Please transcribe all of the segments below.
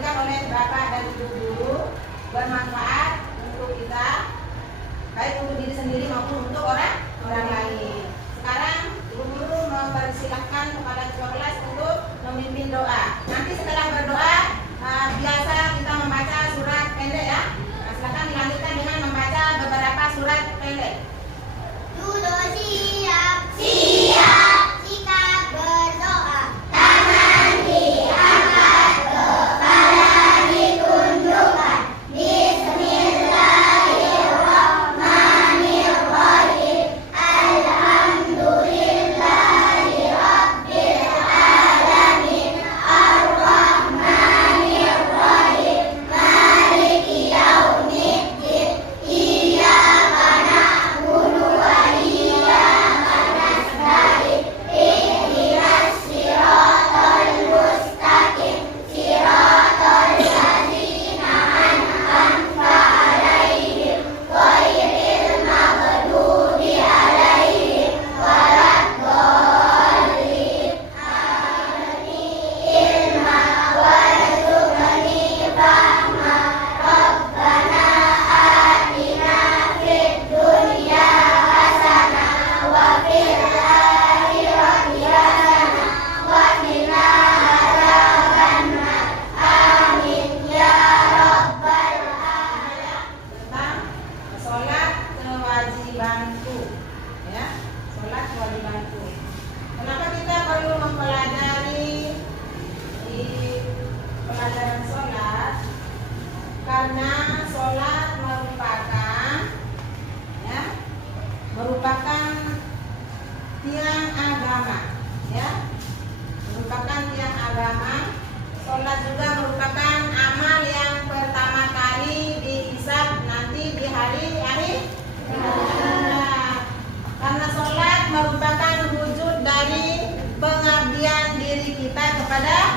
diberikan oleh Bapak dan Ibu guru bermanfaat untuk kita, baik untuk diri sendiri maupun untuk orang lain. Sekarang Ibu guru mempersilahkan kepada ketua kelas untuk memimpin doa. Nanti setelah berdoa biasa kita membaca surat pendek ya. Nah, silakan dilanjutkan dengan membaca beberapa surat pendek. Duduk siap, siap, kita berdoa. Tangan diangkat, kepala ditundukkan. Bismillahirrahmanirrahim. Alhamdulillahi rabbil alamin. Ar-Rahmanirrahim. Maliki yaumiddin. Iyyaka na'budu wa iyyaka nasta'in. Ihdinas siratal mustaqim. Siratal ladzina an'amta 'alaihim ghairil maghdubi 'alaihim waladdallin. Amin. Ilma warzuqni fahma. Rabbana atina fid dunya hasanah wa fil akhirati hasanah wa qina adzabannar. Amin ya rabbal alamin. Tentang sholat kewajibanku, ya, sholat kewajibanku. Kenapa kita perlu mempelajari di pelajaran sholat? Karena sholat merupakan tiang agama, ya, merupakan tiang agama. Sholat juga merupakan amal yang pertama kali dihisab nanti di hari akhir. Karena sholat merupakan wujud dari pengabdian diri kita kepada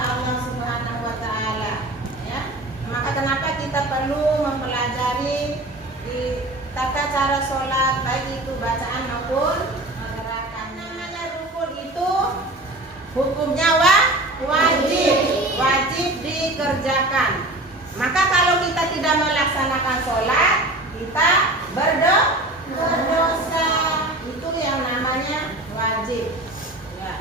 Allah Subhanahu wa Ta'ala, ya. Maka kenapa kita perlu mempelajari di tata cara sholat, baik itu bacaan maupun gerakan. Namanya rukun itu hukumnya wajib dikerjakan. Maka kalau kita tidak melaksanakan sholat, kita berdosa. Itu yang namanya wajib, ya.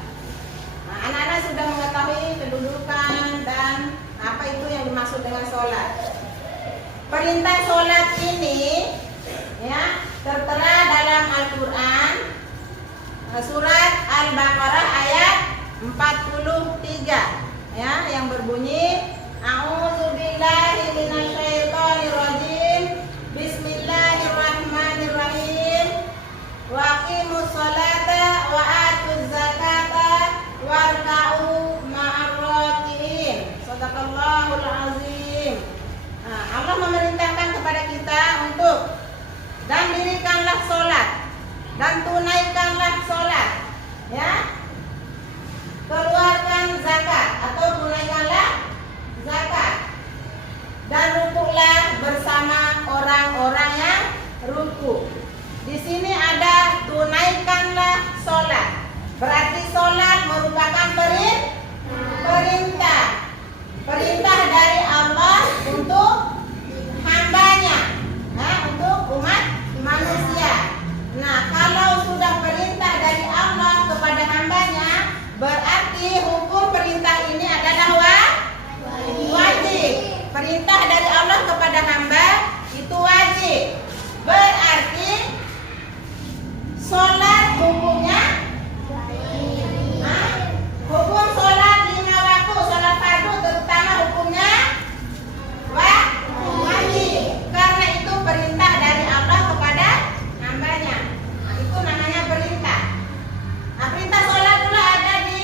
Nah, anak-anak sudah mengetahui kedudukan dan apa itu yang dimaksud dengan sholat. Perintah sholat ini, ya, tertera dalam Al-Quran, surat Al-Baqarah ayat 43, ya, yang berbunyi A'udzubillahi minasyaitonirrajim. Bismillahirrahmanirrahim. Wa aqimus sholata wa atuz zakata warka'u ma'ar raki'in. Shadaqallahul azim. Nah, Allah memerintahkan kepada kita untuk dan dirikanlah sholat dan tunaikanlah sholat, ya. Keluarkan zakat atau tunaikanlah zakat dan rukuklah bersama orang-orang yang ruku. Di sini ada tunaikanlah sholat. Berarti sholat merupakan perintah dari Allah untuk hambanya, nah, untuk umat manusia. Nah, kalau sudah perintah dari Allah kepada hambanya, berarti hukum perintah ini adalah wajib. Perintah dari Allah kepada hamba itu wajib. Berarti sholat hukumnya, hukum sholat 5 waktu, sholat fardu terutama hukumnya wajib. Karena itu perintah dari Allah kepada hambanya. Nah, itu namanya perintah. Nah, perintah sholat dulu ada di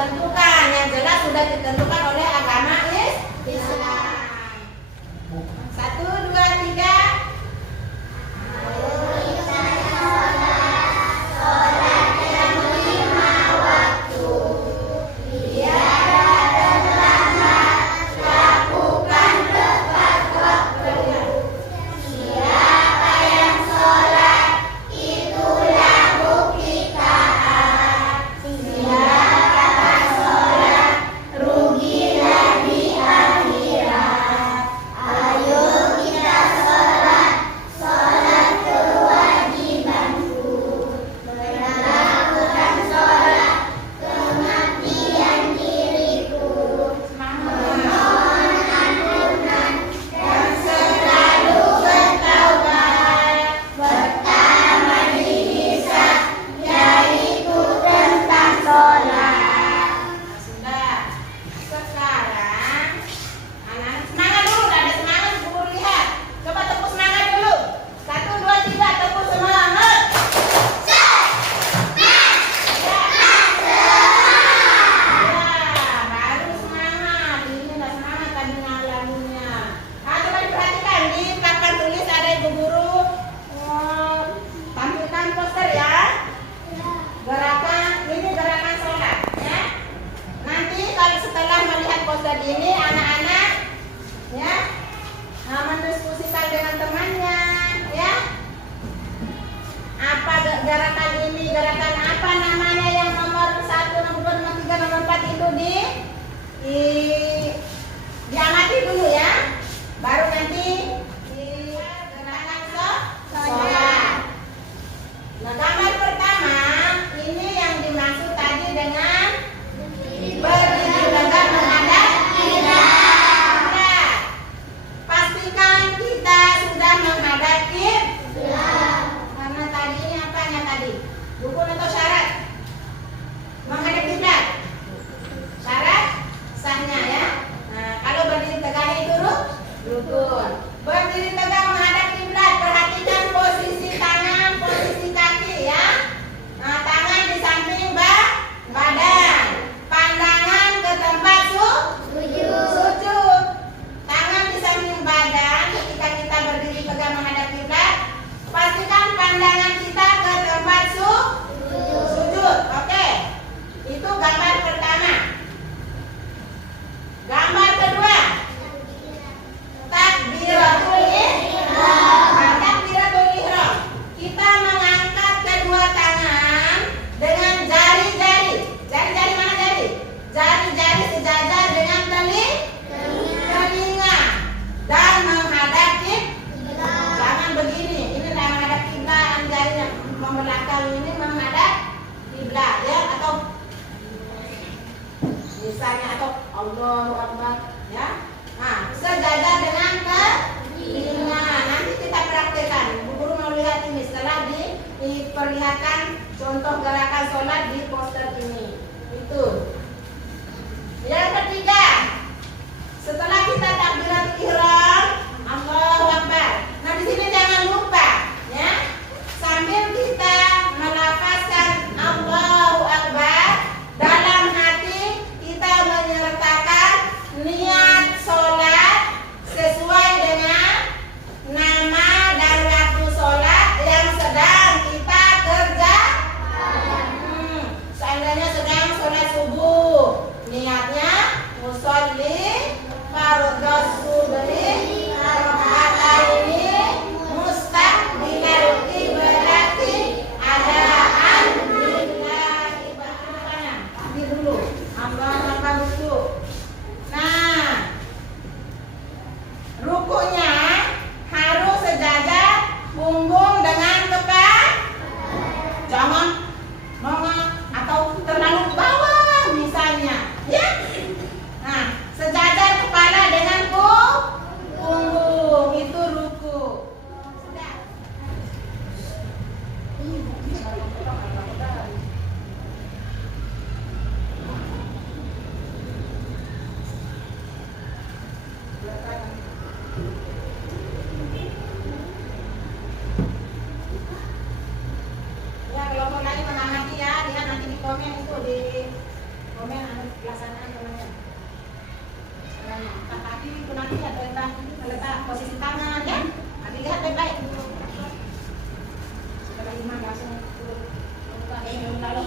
ditentukan, yang jelas sudah ditentukan oleh agama Islam. 1, 2, 3. Ini anak-anak ya mendiskusikan dengan temannya ya, apa gerakan ini, gerakan apa namanya yang nomor 1, nomor 2, nomor 3, nomor 4 itu diamati dulu ya, baru nanti gerakan sholat. Nah, gambar pertama ini yang dimaksud tadi dengan berdiri tegak menghadap kiblat. Pastikan kita sudah menghadap kiblat. Karena tadi ini apanya tadi? Rukun atau syarat? Menghadap kiblat. Syarat sahnya ya. Nah, kalau berdiri tegaknya itu rukun. Berdiri tegak menghadap kiblat. Perhatikan posisi tangan, posisi kaki ya. Nah, tangan di samping badan. Pandangan ke tempat sujud. Tangan di samping badan ketika kita berdiri tegak menghadap kiblat. Pastikan pandangan kita ke tempat sujud. Oke. Itu gambar pertama. Gambar kedua. Takbiratul ihram. Takbiratul ihram. Kita mengangkat kedua tangan dengan jari-jari. Jari-jari mana jari? Jari-jari sejajar dengan telinga dan menghadap kiblat. Jangan begini. Ini tidak menghadap kiblat, jarinya membelakang ini menghadap kiblat ya, atau misalnya atau Allahu Akbar ya. Nah, sejajar dengan telinga. Nanti kita praktekkan. Bu Guru mau lihat ini setelah diperlihatkan contoh gerakan sholat di poster ini. Itu. Yang ketiga, setelah kita takbiratul ihram, Allahu Akbar. Nah, di sini jangan lupa ya, sambil kita melafazkan Allahu Akbar, dalam hati kita menyertakan niat sholat sesuai dengan nama dan waktu sholat yang sedang kita kerjakan. Seandainya sedang sholat subuh pelaksanaan temannya. Angkat kaki itu nanti ada letak posisi tangan ya. Nanti lihat baik-baik. Setelah imam langsung turun. Lalu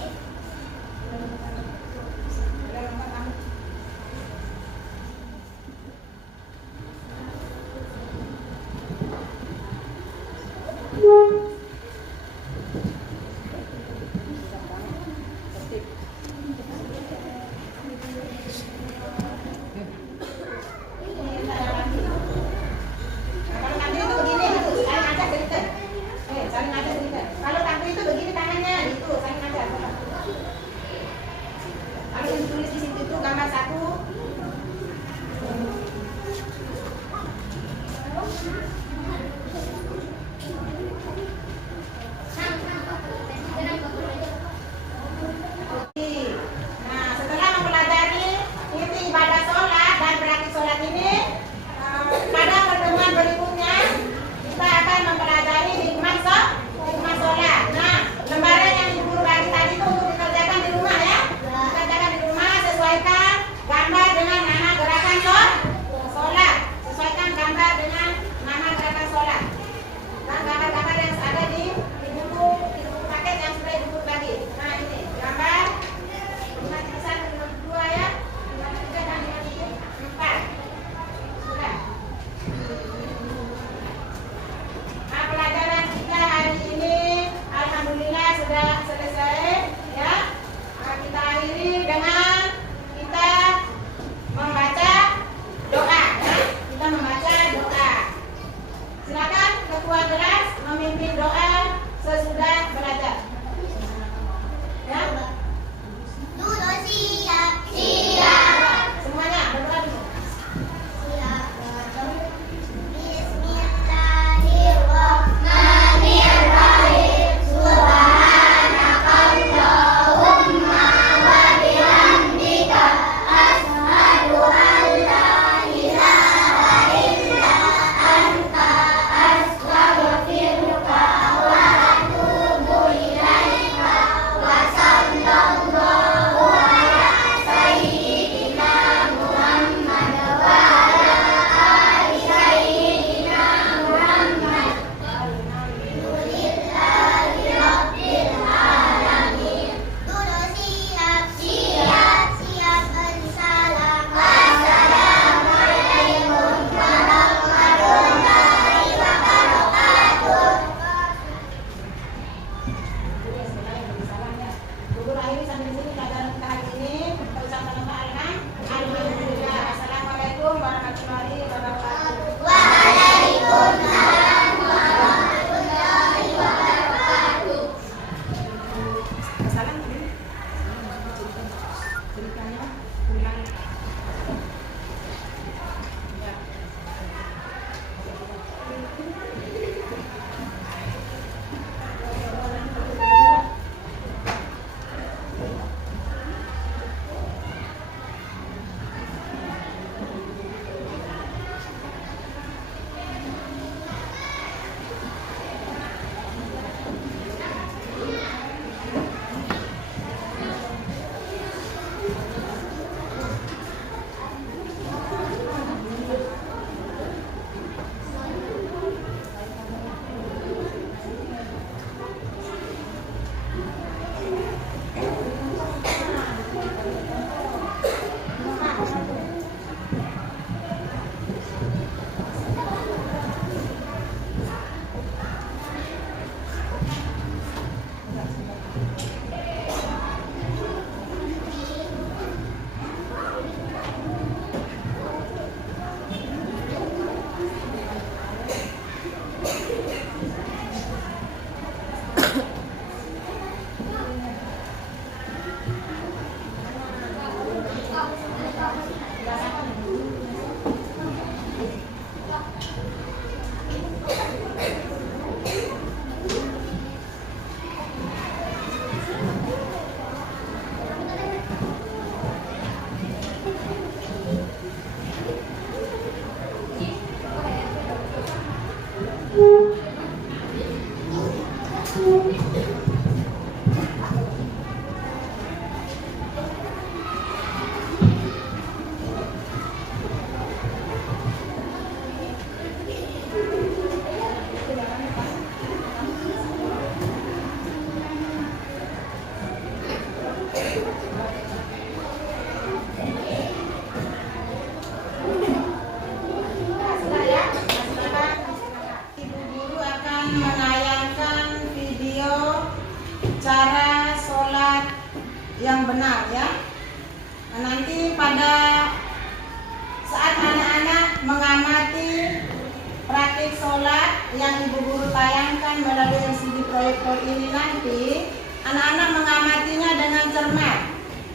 grafik sholat yang ibu guru tayangkan melalui LCD proyektor ini nanti, anak-anak mengamatinya dengan cermat,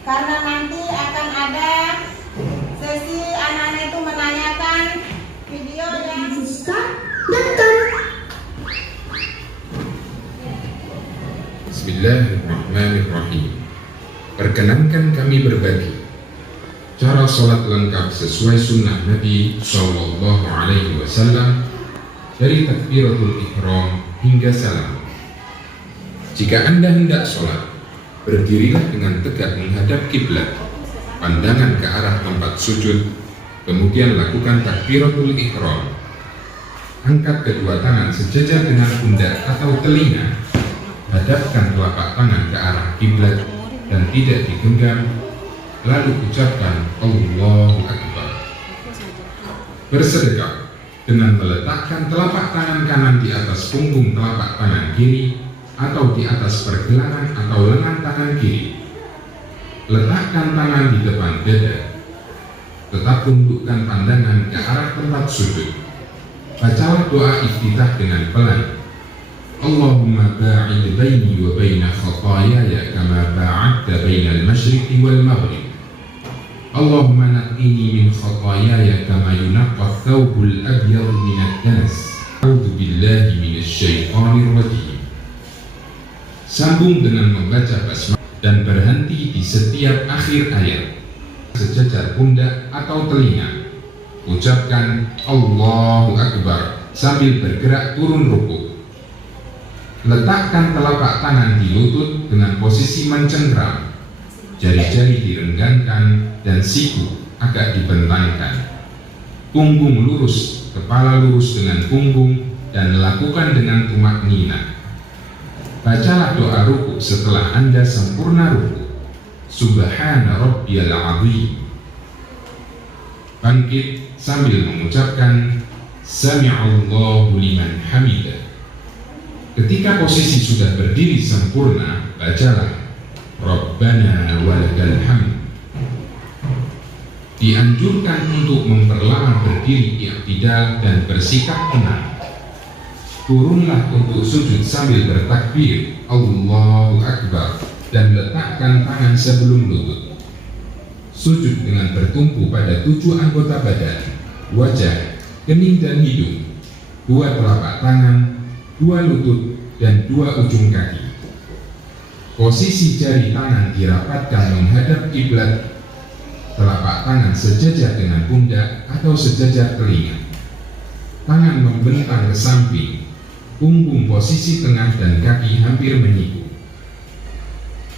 karena nanti akan ada sesi anak-anak itu menanyakan video yang Bismillahirrahmanirrahim. Perkenankan kami berbagi cara sholat lengkap sesuai sunnah Nabi Sallallahu Alaihi Wasallam dari takbiratul ihram hingga salam. Jika Anda hendak sholat, berdirilah dengan tegak menghadap kiblat, pandangan ke arah tempat sujud, kemudian lakukan takbiratul ihram. Angkat kedua tangan sejajar dengan pundak atau telinga, hadapkan telapak tangan ke arah kiblat dan tidak digenggam. Lalu ucapkan Allahu Akbar. Bersedekah dengan meletakkan telapak tangan kanan di atas punggung telapak tangan kiri atau di atas pergelangan atau lengan tangan kiri. Letakkan tangan di depan dada. Tetap tundukkan pandangan ke arah tempat sujud. Bacalah doa iftitah dengan pelan. Allahumma ba'id baini wa baina khataayaya kama ba'adta baina al-masyriqi wal maghrib. Allahumma naqqini min khataayaya kama yunaqqa ath-thawbul abyad min ad-danas. A'udzu billahi minasy syaithanir rajim. Sambung dengan membaca basmalah dan berhenti di setiap akhir ayat. Sejajar pundak atau telinga. Ucapkan Allahu Akbar sambil bergerak turun rukuk. Letakkan telapak tangan di lutut dengan posisi mencengkram, jari-jari direnggangkan dan siku agak dibentangkan. Punggung lurus, kepala lurus dengan punggung dan lakukan dengan tumaknina. Bacalah doa rukuk setelah Anda sempurna rukuk. Subhana rabbiyal azim. Bangkit sambil mengucapkan Sami'allahu liman hamidah. Ketika posisi sudah berdiri sempurna, bacalah Rabbana walakal hamd. Dianjurkan untuk memperlama berdiri i'tidal dan bersikap tenang. Turunlah untuk sujud sambil bertakbir Allahu Akbar dan letakkan tangan sebelum lutut. Sujud dengan bertumpu pada 7 anggota badan, wajah, kening dan hidung, 2 telapak tangan, 2 lutut, dan 2 ujung kaki. Posisi jari tangan dirapatkan menghadap kiblat, telapak tangan sejajar dengan pundak atau sejajar telinga. Tangan membentang ke samping, punggung posisi tengah dan kaki hampir menyiku.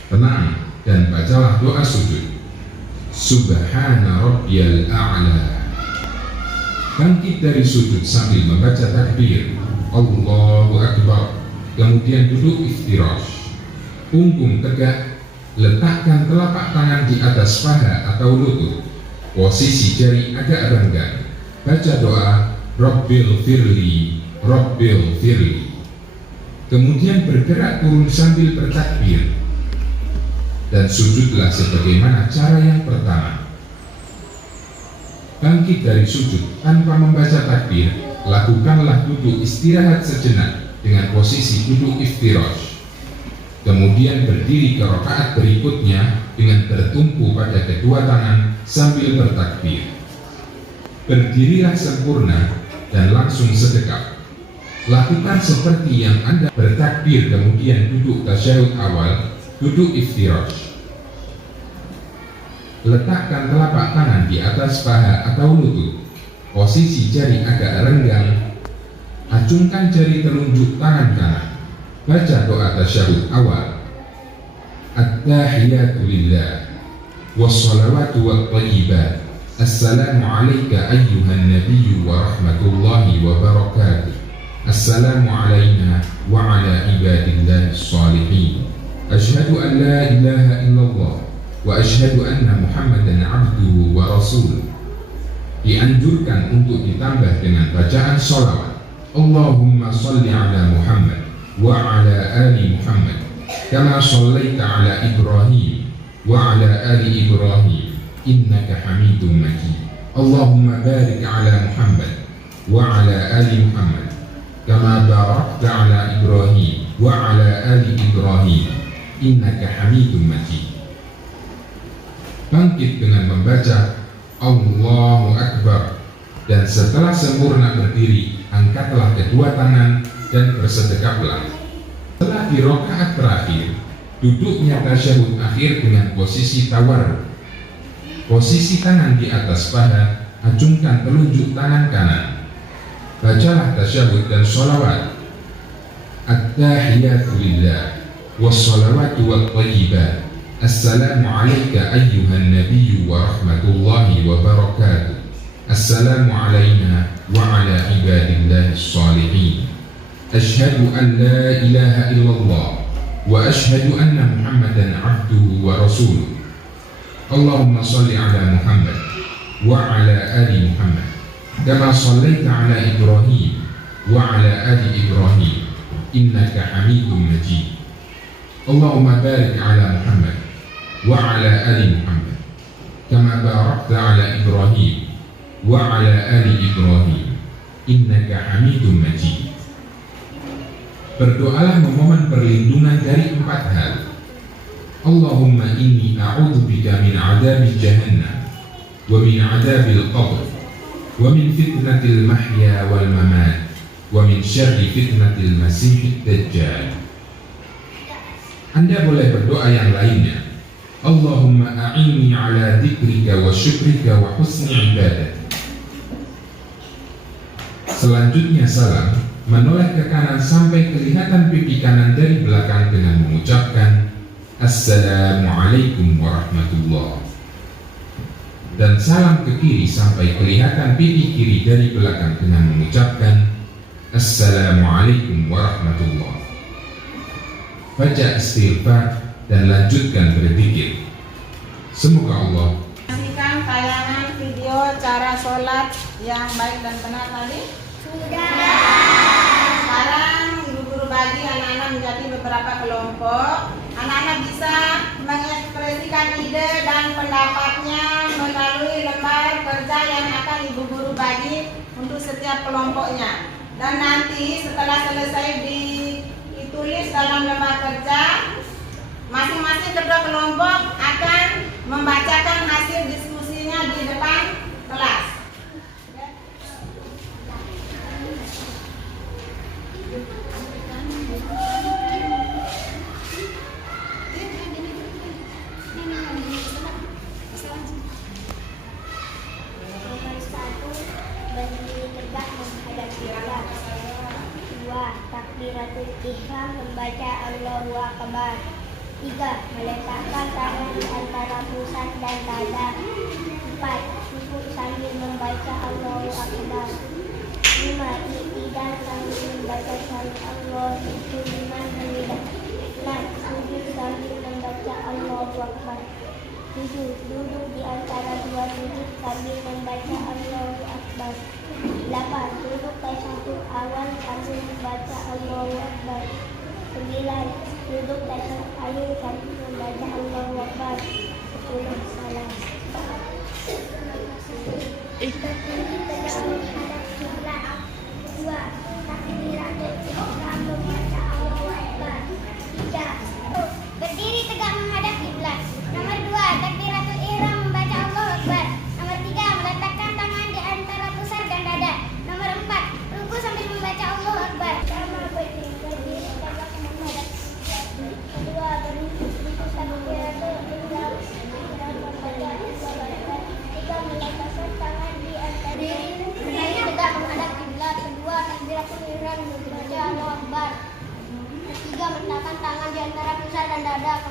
Tenang dan bacalah doa sujud. Subhana rabbiyal a'la. Bangkit dari sujud sambil membaca takbir Allahu Akbar, kemudian duduk iftirash. Punggung tegak, letakkan telapak tangan di atas paha atau lutut. Posisi jari agak renggang. Baca doa Rabbil firli, Rabbil firli. Kemudian bergerak turun sambil bertakbir. Dan sujudlah sebagaimana cara yang pertama. Bangkit dari sujud tanpa membaca takbir, lakukanlah duduk istirahat sejenak dengan posisi duduk iftirash. Kemudian berdiri ke rakaat berikutnya dengan bertumpu pada kedua tangan sambil bertakbir. Berdirilah sempurna dan langsung sedekap. Lakukan seperti yang Anda bertakbir kemudian duduk tasyahud awal, duduk iftirash. Letakkan telapak tangan di atas paha atau lutut. Posisi jari agak renggang. Acungkan jari telunjuk tangan kanan. Baca doa tasyahud awal. At-tahiyatu lillah wassalawatu wattayyibat. Assalamu alayka ayyuhan nabiyyu wa rahmatullahi wa barakatuh. Assalamu alayna wa ala ibadillahi salihin. Ashhadu an la ilaha illallah wa ashhadu anna Muhammadan abduhu wa rasuluh. Dianjurkan untuk ditambah dengan bacaan sholawat Allahumma salli ala Muhammad wa ala ali Muhammad kama sallaita ala Ibrahim wa ala ali Ibrahim innaka hamidum majid. Allahumma barik ala Muhammad wa ala ali Muhammad kama barakta ala Ibrahim wa ala ali Ibrahim innaka Hamidum Majid. Bangkit dengan membaca Allahu Akbar, dan setelah sempurna berdiri, angkatlah kedua tangan dan bersedekaplah. Setelah di rakaat terakhir, duduknya tasyahud akhir dengan posisi tawarruk. Posisi tangan di atas paha, acungkan telunjuk tangan kanan. Bacalah tasyahud dan sholawat. At-tahiyatu lillah was-salawatu wat-thayyibat. Assalamu alayka ayyuhan nabiyyu wa rahmatullahi wa barakatuh. Assalamu alayna wa ala ibadillahi s-salihin. Ashhadu an la ilaha illallah wa ashhadu anna Muhammadan abduhu wa rasuluh. Allahumma salli ala Muhammad wa ala ali Muhammad kama sallaita ala Ibrahim wa ala ali Ibrahim innaka Hamidum Majid. Allahumma barik ala Muhammad wa ala ali Muhammad kama barakta ala Ibrahim wa ala ali Ibrahim innaka Hamidum Majid. Berdoalah memohon perlindungan dari 4 hal. Allahumma inni a'udzubika min adabi jahannam wa min adabil qabr wa min fitnatil mahya wal mamat wa min syarri fitnatil masihid dajjal. Anda boleh berdoa yang lainnya. Allahumma a'inni ala dzikrika wa syukrika wa husni ibadah. Selanjutnya salam, menoleh ke kanan sampai kelihatan pipi kanan dari belakang dengan mengucapkan Assalamualaikum warahmatullah. Dan salam ke kiri sampai kelihatan pipi kiri dari belakang dengan mengucapkan Assalamualaikum warahmatullah. Baca istighfar dan lanjutkan berzikir. Semoga Allah Saksikan tayangan video cara sholat yang baik dan benar tadi. Sekarang ibu guru bagi anak-anak menjadi beberapa kelompok. Anak-anak bisa mengekspresikan ide dan pendapatnya melalui lembar kerja yang akan ibu guru bagi untuk setiap kelompoknya. Dan nanti setelah selesai ditulis dalam lembar kerja, masing-masing kedua kelompok akan membacakan hasil diskusinya di depan kelas. Takbiratul ihram, membaca Allahu Akbar. 3. Meletakkan tangan di antara pusat dan dada. 4. Sujud sambil membaca Allahu Akbar. 5. Iktidal sambil membaca Allahu liman hamidah. 6. Sujud sambil membaca Allahu Akbar. 7. Duduk di antara dua sujud sambil membaca Allahu Akbar. 8. Duduk tasyahud awal sambil membaca Allahu Akbar. 9. Duduk tasyahud akhir sambil membaca Allahu Akbar. 10. Salam. Berdiri tegak menghadap kiblat. 2. Takbiratul ihram, membaca Allahu Akbar. 3. Berdiri tegak menghadap kiblat. Nomor 2. Takbiratul ihram, membaca Allahu Akbar. Nomor 3. Meletakkan tangan di antara pusar dan dada. Nomor 4. Ruku sambil membaca Allahu Akbar. Pertama, berdiri tegak menghadap kiblat. Kedua, berdiri takbiratul ihram, membaca Allahu Akbar. 3. Meletakkan tangan di antara berdiri tegak menghadap kiblat. Kedua, takbiratul ihram, membaca Allahu Akbar. 3. Meletakkan tangan di antara pusar dan dada.